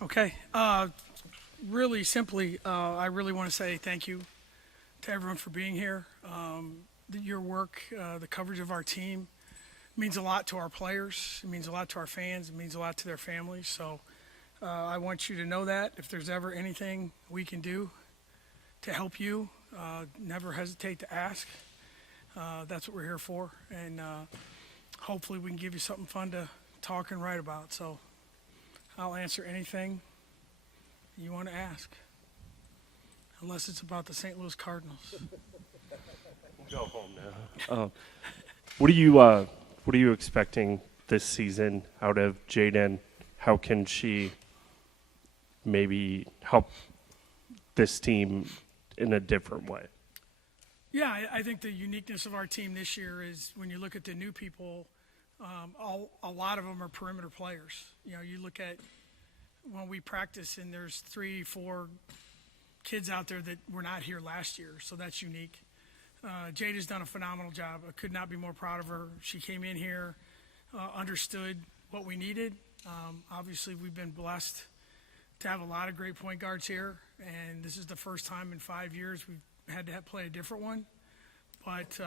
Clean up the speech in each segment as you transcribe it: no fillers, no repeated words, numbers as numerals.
Okay. Really simply, I really want to say thank you to everyone for being here. Your work, the coverage of our team means a lot to our players. It means a lot to our fans. It means a lot to their families. So I want you to know that if there's ever anything we can do to help you, never hesitate to ask. That's what we're here for. And hopefully we can give you something fun to talk and write about. So I'll answer anything you want to ask, unless it's about the St. Louis Cardinals. Go home now. What are you expecting this season out of Jaden? How can she maybe help this team in a different way? Yeah, I think the uniqueness of our team this year is when you look at the new people, a lot of them are perimeter players. You know, you look at when we practice and there's 3, 4 kids out there that were not here last year, so that's unique. Jade has done a phenomenal job. I could not be more proud of her. She came in here, understood what we needed. Obviously, we've been blessed to have a lot of great point guards here, and this is the first time in 5 years we've had to play a different one. But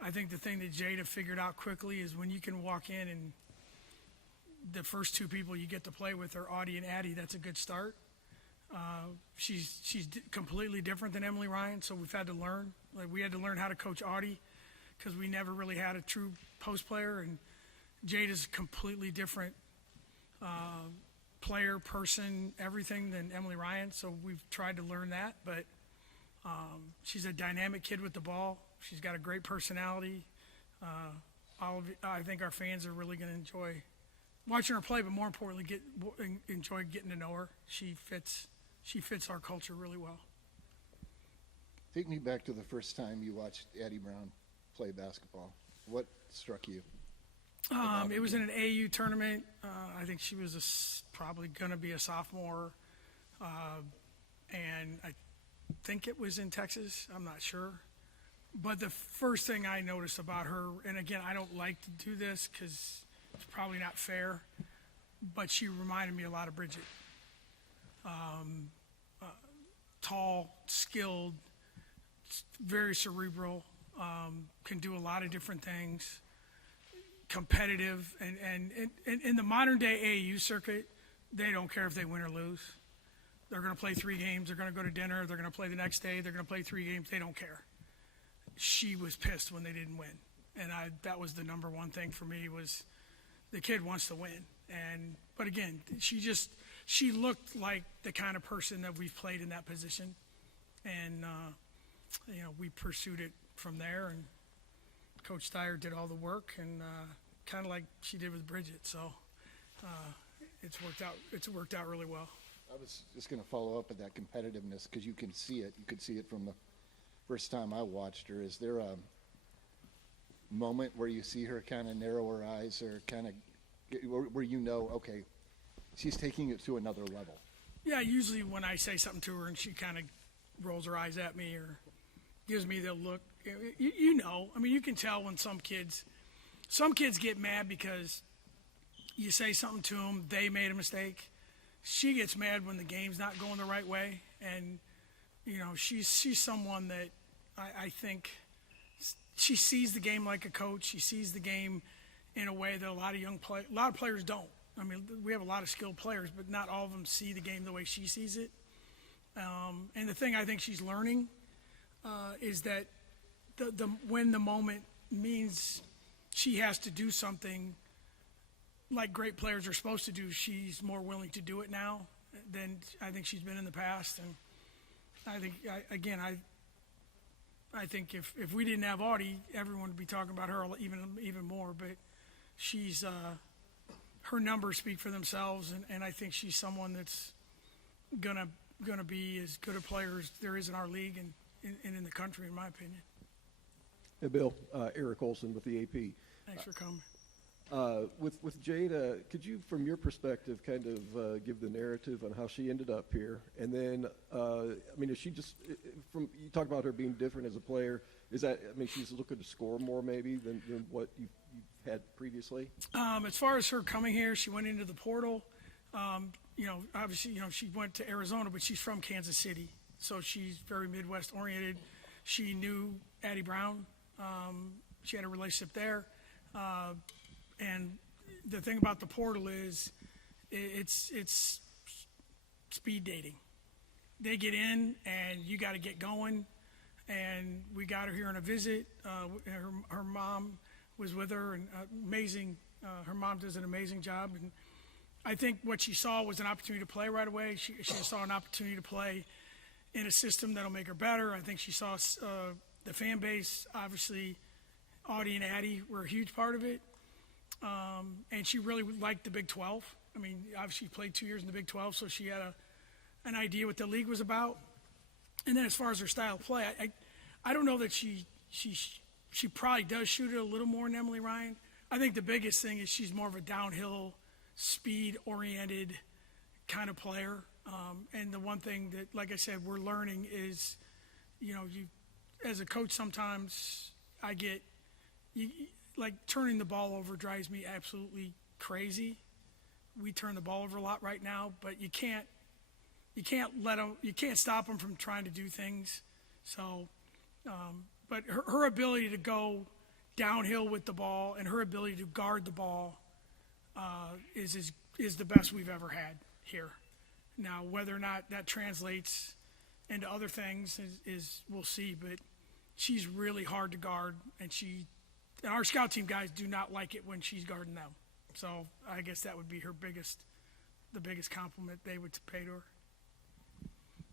I think the thing that Jada figured out quickly is when you can walk in and the first 2 people you get to play with are Audie and Addie, that's a good start. She's completely different than Emily Ryan, so we've had to learn. Like, we had to learn how to coach Audie because we never really had a true post player, and Jade is completely different player, person, everything than Emily Ryan, so we've tried to learn that. But she's a dynamic kid with the ball. She's got a great personality. I think our fans are really going to enjoy watching her play, but more importantly, enjoy getting to know her. She fits our culture really well. Take me back to the first time you watched Addie Brown play basketball. What struck you? It was in an AU tournament. I think she was probably going to be a sophomore, and I think it was in Texas. I'm not sure. But the first thing I noticed about her, and again, I don't like to do this because it's probably not fair, but she reminded me a lot of Bridget. Tall, skilled, very cerebral, can do a lot of different things, competitive, and in the modern day AAU circuit, they don't care if they win or lose. They're going to play 3 games, they're going to go to dinner, they're going to play the next day, they're going to play 3 games, they don't care. She was pissed when they didn't win, and that was the number one thing for me was the kid wants to win. But again, she looked like the kind of person that we've played in that position, and we pursued it from there. And Coach Steyer did all the work, and kind of like she did with Bridget. So it's worked out really well. I was just going to follow up with that competitiveness because you can see it. You could see it from the first time I watched her. Is there a moment where you see her kind of narrow her eyes or kind of where okay, she's taking it to another level? Yeah, usually when I say something to her and she kind of rolls her eyes at me or gives me the look, I mean, you can tell when some kids get mad because you say something to them, they made a mistake. She gets mad when the game's not going the right way, and she's someone that I think she sees the game like a coach. She sees the game in a way that a lot of players don't. I mean, we have a lot of skilled players, but not all of them see the game the way she sees it. And the thing I think she's learning is that when the moment means she has to do something like great players are supposed to do, she's more willing to do it now than I think she's been in the past. And I think, I think if we didn't have Audie, everyone would be talking about her even more. But her numbers speak for themselves, and I think she's someone that's gonna be as good a player as there is in our league and in the country, in my opinion. Hey, Bill, Eric Olson with the AP. Thanks for coming. With Jada, could you, from your perspective, kind of give the narrative on how she ended up here? And then, is she just, you talk about her being different as a player, she's looking to score more maybe than what you've had previously? As far as her coming here, she went into the portal. Obviously, she went to Arizona, but she's from Kansas City, so she's very Midwest oriented. She knew Addie Brown. She had a relationship there. And the thing about the portal is it's speed dating. They get in and you got to get going. And we got her here on a visit. Her mom was with her, and amazing. Her mom does an amazing job. And I think what she saw was an opportunity to play right away. She saw an opportunity to play in a system that'll make her better. I think she saw the fan base, obviously, Audie and Addie were a huge part of it. And she really liked the Big 12. I mean, obviously played 2 years in the Big 12, so she had an idea what the league was about. And then as far as her style of play, I don't know that she probably does shoot it a little more than Emily Ryan. I think the biggest thing is she's more of a downhill, speed-oriented kind of player. And the one thing that, like I said, we're learning is, as a coach sometimes I get, like turning the ball over drives me absolutely crazy. We turn the ball over a lot right now, but you can't stop them from trying to do things. So, but her ability to go downhill with the ball and her ability to guard the ball is the best we've ever had here. Now, whether or not that translates into other things is we'll see. But she's really hard to guard, and our scout team guys do not like it when she's guarding them. So I guess that would be the biggest compliment they would pay to her.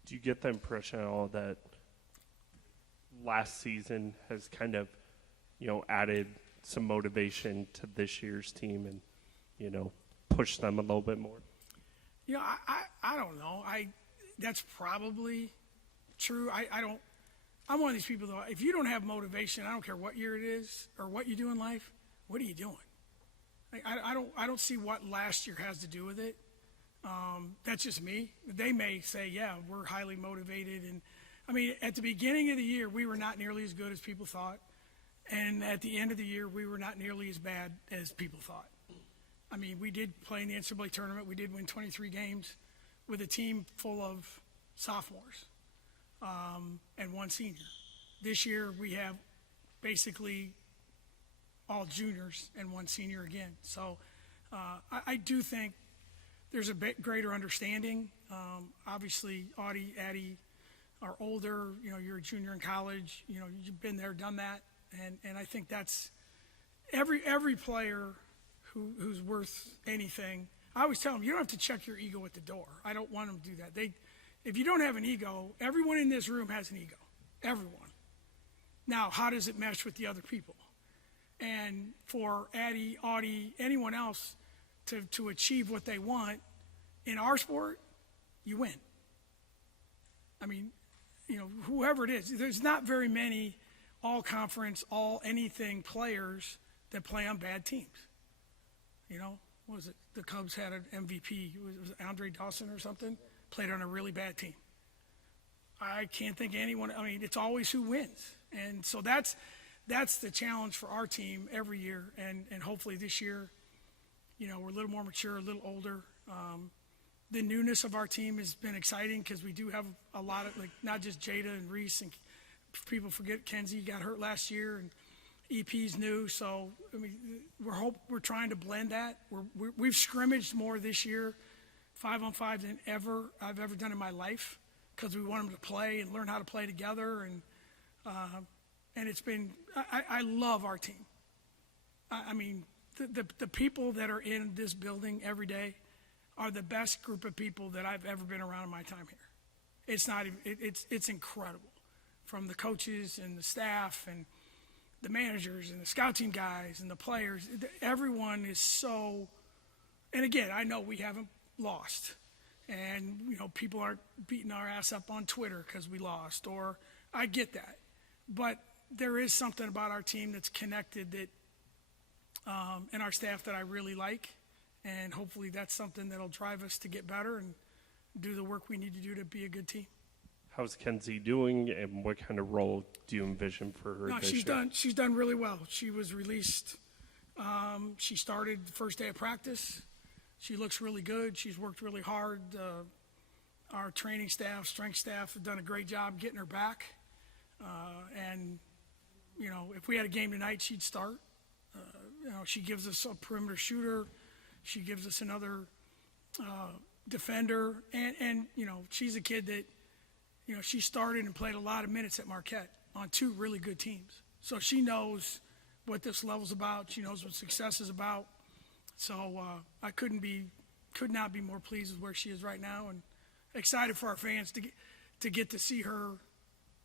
Do you get the impression at all that last season has kind of, added some motivation to this year's team and, pushed them a little bit more? I don't know. That's probably true. I'm one of these people, though, if you don't have motivation, I don't care what year it is or what you do in life, what are you doing? I don't see what last year has to do with it. That's just me. They may say, yeah, we're highly motivated. And I mean, at the beginning of the year, we were not nearly as good as people thought. And at the end of the year, we were not nearly as bad as people thought. I mean, we did play in the NCAA tournament. We did win 23 games with a team full of sophomores and one senior. This year, we have basically all juniors and one senior again. So I do think there's a bit greater understanding. Obviously, Audie, Addie are older. You're a junior in college. You've been there, done that. And I think that's every player who's worth anything. I always tell them, you don't have to check your ego at the door. I don't want them to do that. If you don't have an ego, everyone in this room has an ego. Everyone. Now, how does it mesh with the other people? And for Addie, Audie, anyone else to achieve what they want in our sport, you win. I mean, whoever it is, there's not very many all-conference, all-anything players that play on bad teams. What was it? The Cubs had an MVP. Was it Andre Dawson or something? Played on a really bad team. I can't think of anyone. I mean, it's always who wins. And so that's the challenge for our team every year. And hopefully this year, we're a little more mature, a little older. The newness of our team has been exciting because we do have a lot of, not just Jada and Reese, and people forget Kenzie got hurt last year, and EP's new. So, I mean, we're trying to blend that. We've scrimmaged more this year, 5-on-5, than I've ever done in my life, because we want them to play and learn how to play together. And it's been, I love our team. I mean, the people that are in this building every day are the best group of people that I've ever been around in my time here. It's not even, it's incredible, from the coaches and the staff and the managers and the scout team guys and the players. Everyone is so, and again, I know we haven't lost, and people aren't beating our ass up on Twitter because we lost, or I get that, but there is something about our team that's connected that and our staff that I really like, and hopefully that's something that'll drive us to get better and do the work we need to do to be a good team. How's Kenzie doing, and what kind of role do you envision for her this year? She's done really well. She was released. She started the first day of practice. She looks really good. She's worked really hard. Our training staff, strength staff have done a great job getting her back. And, you know, if we had a game tonight, she'd start. You know, she gives us a perimeter shooter. She gives us another defender. And, you know, she's a kid that, you know, she started and played a lot of minutes at Marquette on 2 really good teams. So she knows what this level's about. She knows what success is about. So I could not be more pleased with where she is right now, and excited for our fans to get to see her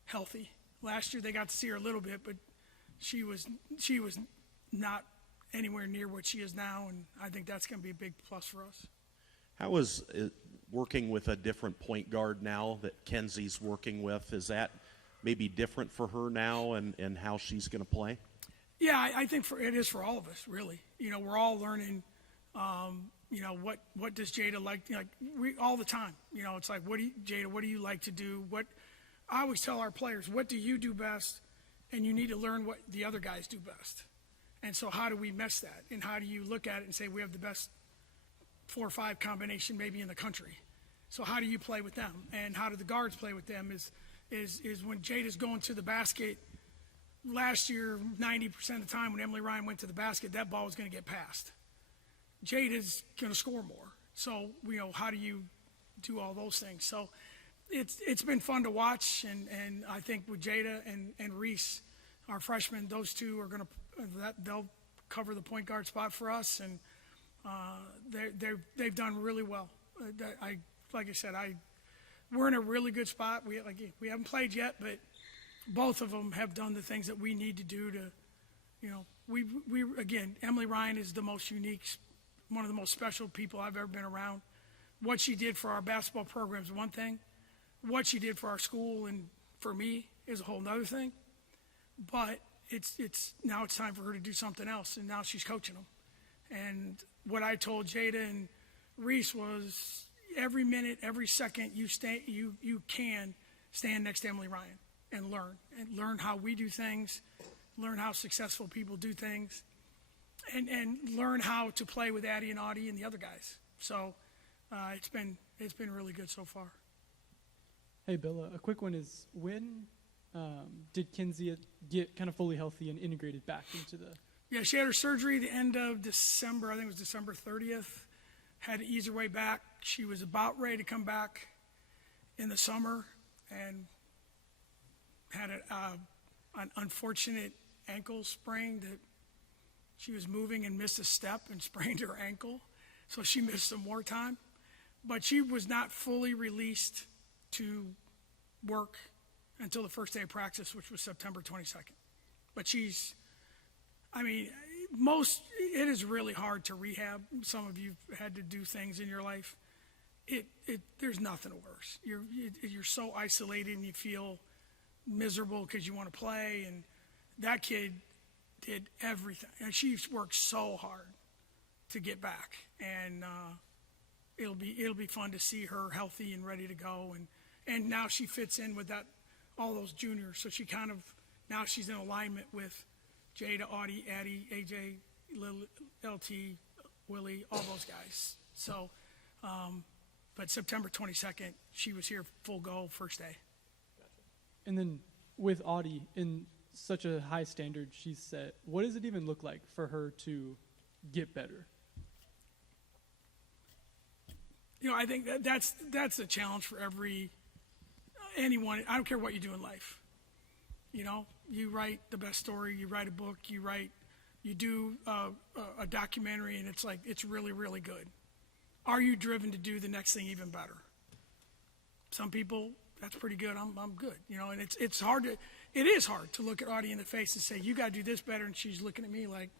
healthy. Last year they got to see her a little bit, but she was not anywhere near what she is now, and I think that's going to be a big plus for us. How is it working with a different point guard now that Kenzie's working with? Is that maybe different for her now and how she's going to play? Yeah, I think it is for all of us, really. You know, we're all learning, you know, what does Jada like? You know, we all the time, you know, it's like, Jada, what do you like to do? I always tell our players, what do you do best? And you need to learn what the other guys do best. And so how do we mesh that? And how do you look at it and say we have the best 4 or 5 combination maybe in the country? So how do you play with them? And how do the guards play with them is when Jada's going to the basket. Last year, 90% of the time when Emily Ryan went to the basket, that ball was going to get passed. Jada's going to score more. So, you know, how do you do all those things? So it's been fun to watch, and I think with Jada and Reese, our freshmen, those 2 are going to they'll cover the point guard spot for us, and they've done really well. Like I said, we're in a really good spot. We haven't played yet, but both of them have done the things that we need to do to, you know, we again, Emily Ryan is the most unique, one of the most special people I've ever been around. What she did for our basketball program is one thing. What she did for our school and for me is a whole nother thing. But now it's time for her to do something else, and now she's coaching them. And what I told Jada and Reese was every minute, every second you can stand next to Emily Ryan and learn how we do things, learn how successful people do things, and learn how to play with Addie and Audie and the other guys. So it's been really good so far. Hey, Bill, a quick one is, when did Kenzie get kind of fully healthy and integrated back into the... Yeah, she had her surgery the end of December. I think it was December 30th. Had to ease her way back. She was about ready to come back in the summer and had an unfortunate ankle sprain that she was moving and missed a step and sprained her ankle. So she missed some more time. But she was not fully released to work until the first day of practice, which was September 22nd. But it is really hard to rehab. Some of you had to do things in your life. There's nothing worse. You're so isolated and you feel miserable because you want to play. And that kid did everything. And she's worked so hard to get back. And it'll be fun to see her healthy and ready to go. And now she fits in with all those juniors. So now she's in alignment with Jada, Audie, Addie, AJ, LT, Willie, all those guys. So, but September 22nd, she was here full go first day. And then with Audie, in such a high standard she's set, what does it even look like for her to get better? You know, I think that's a challenge for anyone. I don't care what you do in life. You know, you write the best story, you write a book, you do a documentary, and it's really, really good. Are you driven to do the next thing even better? Some people, that's pretty good. I'm good. You know, and it is hard to look at Audie in the face and say, you got to do this better. And she's looking at me like,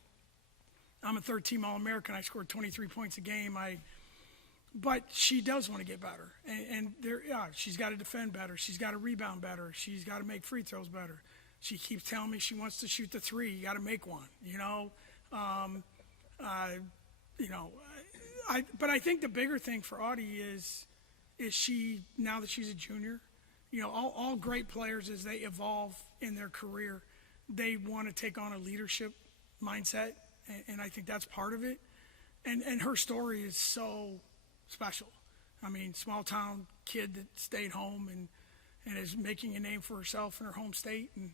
I'm a third-team All-American. I scored 23 points a game. But she does want to get better, and she's got to defend better. She's got to rebound better. She's got to make free throws better. She keeps telling me she wants to shoot the 3. You got to make one. You know, but I think the bigger thing for Audie is she, now that she's a junior, you know, all great players, as they evolve in their career, they want to take on a leadership mindset, and I think that's part of it. and her story is so special. I mean, small town kid that stayed home and is making a name for herself in her home state and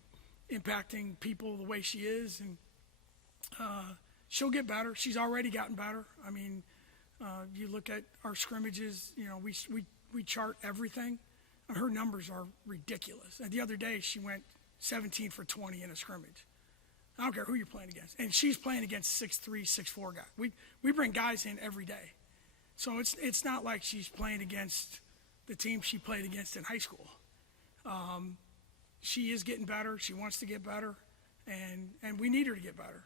impacting people the way she is. And she'll get better. She's already gotten better. I mean, you look at our scrimmages, you know, we chart everything. Her numbers are ridiculous. And the other day she went 17 for 20 in a scrimmage. I don't care who you're playing against. And she's playing against 6'3", 6'4" guys. We bring guys in every day. So it's not like she's playing against the team she played against in high school. She is getting better. She wants to get better. And we need her to get better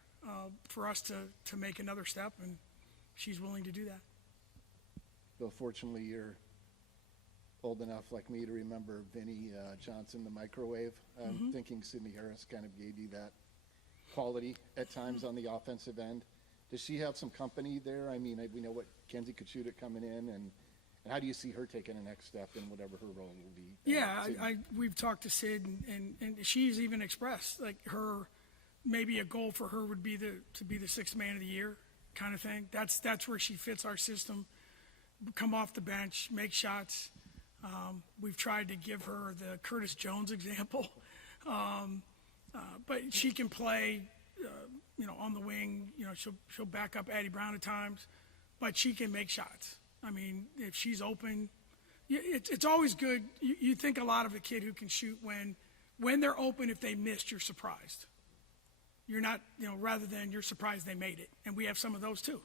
for us to make another step, and she's willing to do that. Bill, fortunately, you're old enough like me to remember Vinnie Johnson, the microwave. I'm thinking Sydney Harris kind of gave you that quality at times on the offensive end. Does she have some company there? I mean, we know what Kenzie could shoot it coming in, and how do you see her taking the next step in whatever her role will be? Yeah, we've talked to Sid, and she's even expressed like her maybe a goal for her would be to be the sixth man of the year kind of thing. That's where she fits our system. Come off the bench, make shots. We've tried to give her the Curtis Jones example, but she can play, on the wing. You know, she'll back up Addie Brown at times, but she can make shots. I mean, if she's open, it's always good. You think a lot of a kid who can shoot when they're open. If they missed, you're surprised. You're not, rather than you're surprised they made it, and we have some of those too.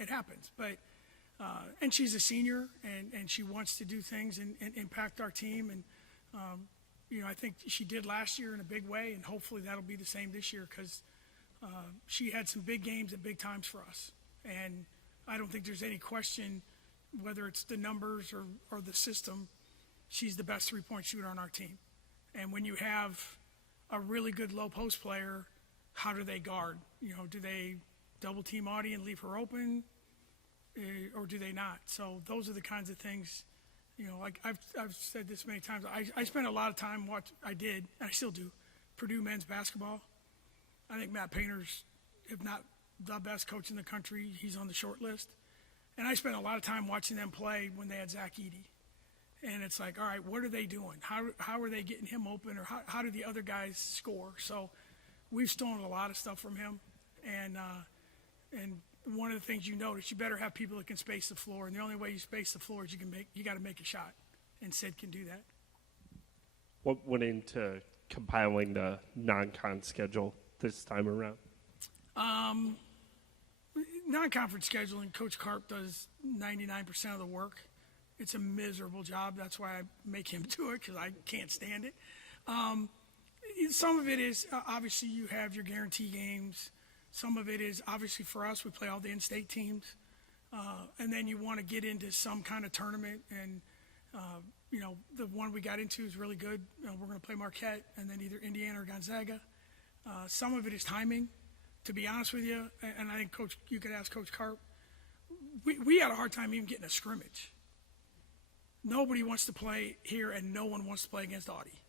It happens, but. And she's a senior, and she wants to do things and impact our team. And, I think she did last year in a big way, and hopefully that'll be the same this year because she had some big games at big times for us. And I don't think there's any question, whether it's the numbers or the system, she's the best three-point shooter on our team. And when you have a really good low post player, how do they guard? Do they double-team Audie and leave her open? Or do they not? So those are the kinds of things, like I've said this many times. I spent a lot of time I did, and I still do, Purdue men's basketball. I think Matt Painter's, if not the best coach in the country, he's on the short list. And I spent a lot of time watching them play when they had Zach Edey. And it's like, all right, what are they doing? How are they getting him open, or how do the other guys score? So we've stolen a lot of stuff from him, and one of the things you notice, you better have people that can space the floor, and the only way you space the floor is you got to make a shot, and Sid can do that. What went into compiling the non-con schedule this time around? Non-conference scheduling, Coach Karp does 99% of the work. It's a miserable job. That's why I make him do it, because I can't stand it. Some of it is, obviously, you have your guarantee games. Some of it is, obviously, for us, we play all the in-state teams. And then you want to get into some kind of tournament. And, the one we got into is really good. We're going to play Marquette and then either Indiana or Gonzaga. Some of it is timing, to be honest with you. And I think, Coach, you could ask Coach Karp. We had a hard time even getting a scrimmage. Nobody wants to play here, and no one wants to play against Audie.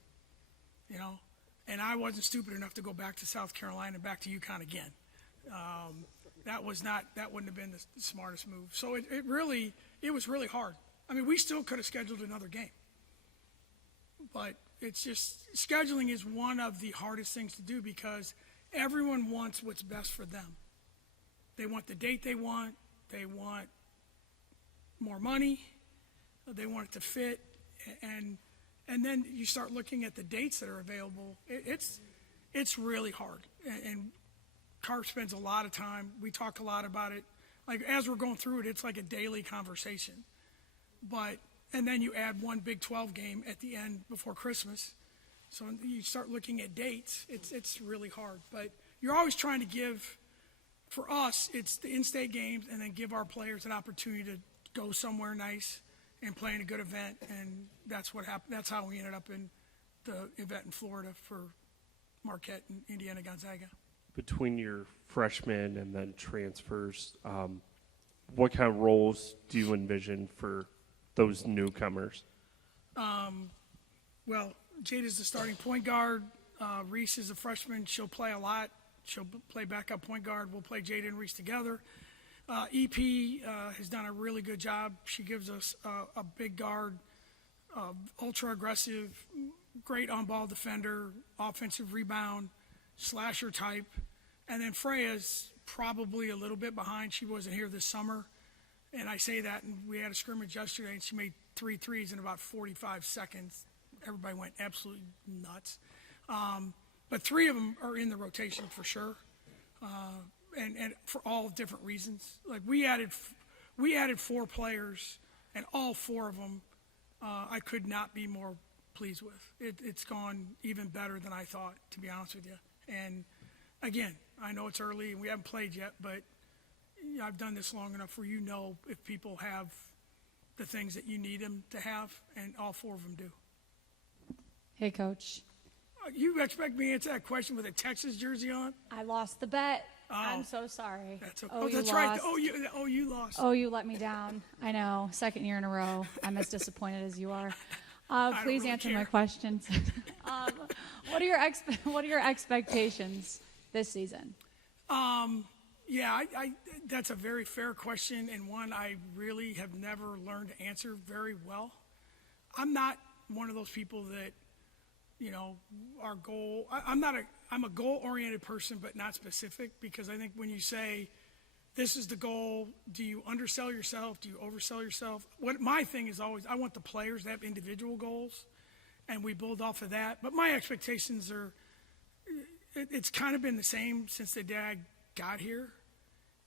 And I wasn't stupid enough to go back to South Carolina and back to UConn again. That wouldn't have been the smartest move. So it was really hard. I mean, we still could have scheduled another game. But it's just, scheduling is one of the hardest things to do because everyone wants what's best for them. They want the date they want more money, they want it to fit, and then you start looking at the dates that are available. It's really hard, and Carp spends a lot of time. We talk a lot about it. Like as we're going through it, it's like a daily conversation. And then you add one Big 12 game at the end before Christmas, so you start looking at dates. It's really hard, but you're always trying to give. For us, it's the in-state games, and then give our players an opportunity to go somewhere nice and play in a good event, and that's what happened. That's how we ended up in the event in Florida for Marquette and Indiana Gonzaga. Between your freshmen and then transfers, what kind of roles do you envision for those newcomers? Well, Jade is the starting point guard. Reese is a freshman. She'll play a lot. She'll play backup point guard. We'll play Jade and Reese together. EP has done a really good job. She gives us a big guard, ultra aggressive, great on-ball defender, offensive rebound, slasher type. And then Freya's probably a little bit behind. She wasn't here this summer. And I say that, and we had a scrimmage yesterday, and she made 3 threes in about 45 seconds. Everybody went absolutely nuts. But 3 of them are in the rotation for sure, and for all different reasons. Like we added 4 players, and all 4 of them I could not be more pleased with. It's gone even better than I thought, to be honest with you. And again, I know it's early and we haven't played yet, but I've done this long enough where you know if people have the things that you need them to have, and all 4 of them do. Hey, Coach. You expect me to answer that question with a Texas jersey on? I lost the bet. Oh. I'm so sorry. That's okay. Oh, That's you right. lost. You lost. Oh, you let me down. I know. 2nd year in a row. I'm as disappointed as you are. Please really answer care. my questions. What are your expectations this season? Yeah, that's a very fair question, and one I really have never learned to answer very well. I'm not one of those people that, our goal. I'm a goal-oriented person, but not specific, because I think when you say, this is the goal, do you undersell yourself? Do you oversell yourself? What my thing is always, I want the players to have individual goals, and we build off of that. But my expectations are, it's kind of been the same since the day I got here,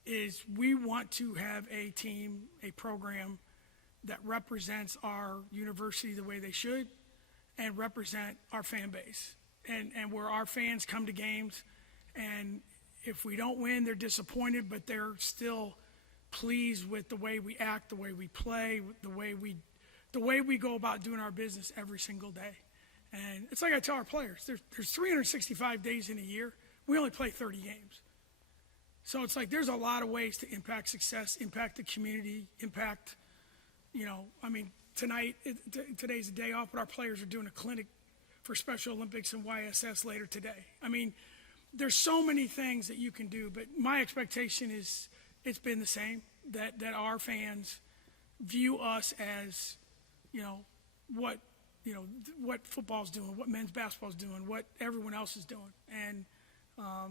is we want to have a team, a program that represents our university the way they should, and represent our fan base, and where our fans come to games, and if we don't win, they're disappointed, but they're still pleased with the way we act, the way we play, the way we go about doing our business every single day. And it's like I tell our players, there's 365 days in a year. We only play 30 games. So it's like there's a lot of ways to impact success, impact the community, impact, today's a day off, but our players are doing a clinic for Special Olympics and YSS later today. There's so many things that you can do, but my expectation is it's been the same, that our fans view us as, what football's doing, what men's basketball's doing, what everyone else is doing. And I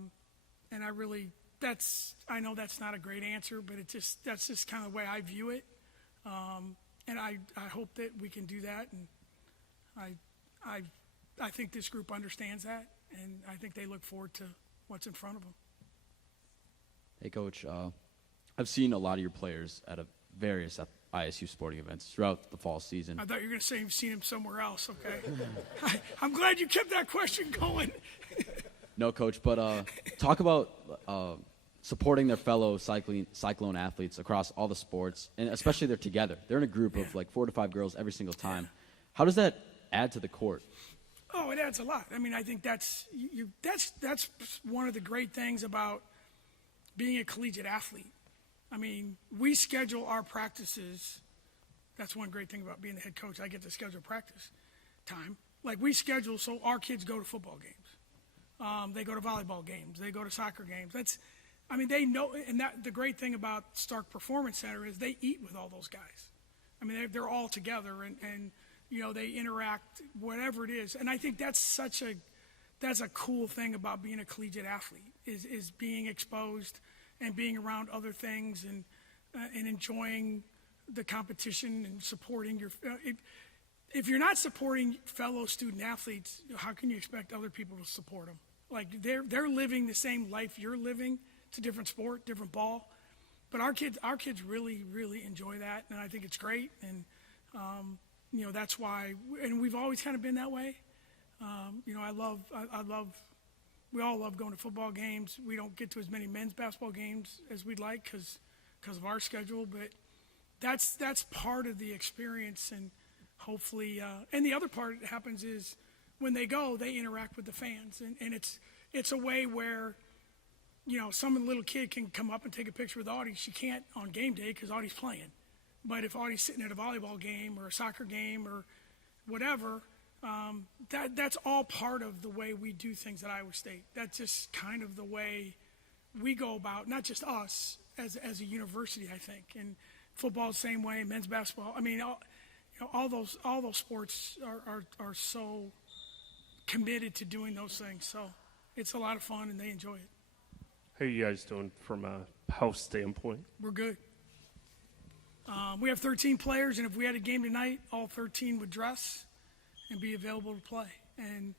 know that's not a great answer, but that's just kind of the way I view it. And I hope that we can do that. And I think this group understands that, and I think they look forward to what's in front of them. Hey, Coach. I've seen a lot of your players at various ISU sporting events throughout the fall season. I thought you were going to say you've seen him somewhere else, okay? I'm glad you kept that question going. No, Coach, but talk about supporting their fellow Cyclone athletes across all the sports, and especially they're together. They're in a group of like 4 to 5 girls every single time. How does that add to the court? Oh, it adds a lot. I think that's one of the great things about being a collegiate athlete. We schedule our practices. That's one great thing about being the head coach. I get to schedule practice time. Like we schedule so our kids go to football games. They go to volleyball games. They go to soccer games. They know, and the great thing about Stark Performance Center is they eat with all those guys. They're all together, and they interact, whatever it is. And I think that's a cool thing about being a collegiate athlete is being exposed and being around other things and enjoying the competition and supporting your. If you're not supporting fellow student athletes, how can you expect other people to support them? Like they're living the same life you're living. It's a different sport, different ball, but our kids really, really enjoy that, and I think it's great. And that's why, and we've always kind of been that way. I love. We all love going to football games. We don't get to as many men's basketball games as we'd like because of our schedule, but that's part of the experience, and hopefully, and the other part that happens is when they go, they interact with the fans, and it's a way where, some little kid can come up and take a picture with Audie. She can't on game day because Audie's playing, but if Audie's sitting at a volleyball game or a soccer game or whatever, that's all part of the way we do things at Iowa State. That's just kind of the way we go about, not just us, as a university, I think. And football the same way, men's basketball. I mean, all those sports are so committed to doing those things. So it's a lot of fun, and they enjoy it. How are you guys doing from a house standpoint? We're good. We have 13 players, and if we had a game tonight, all 13 would dress and be available to play. And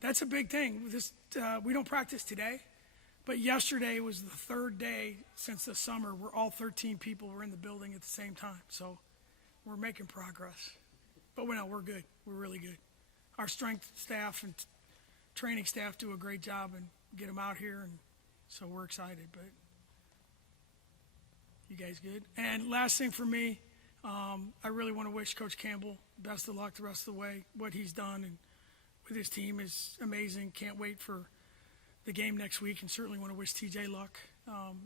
that's a big thing. We don't practice today, but yesterday was the third day since the summer where all 13 people were in the building at the same time. So we're making progress. But we're good. We're really good. Our strength staff and training staff do a great job and get them out here, and so we're excited. But you guys good? And last thing for me, I really want to wish Coach Campbell best of luck the rest of the way. What he's done and with his team is amazing. Can't wait for the game next week, and certainly want to wish TJ luck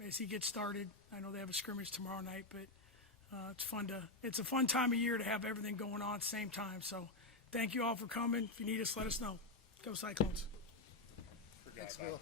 as he gets started. I know they have a scrimmage tomorrow night, but it's a fun time of year to have everything going on at the same time. So thank you all for coming. If you need us, let us know. Go Cyclones. Thanks, Will.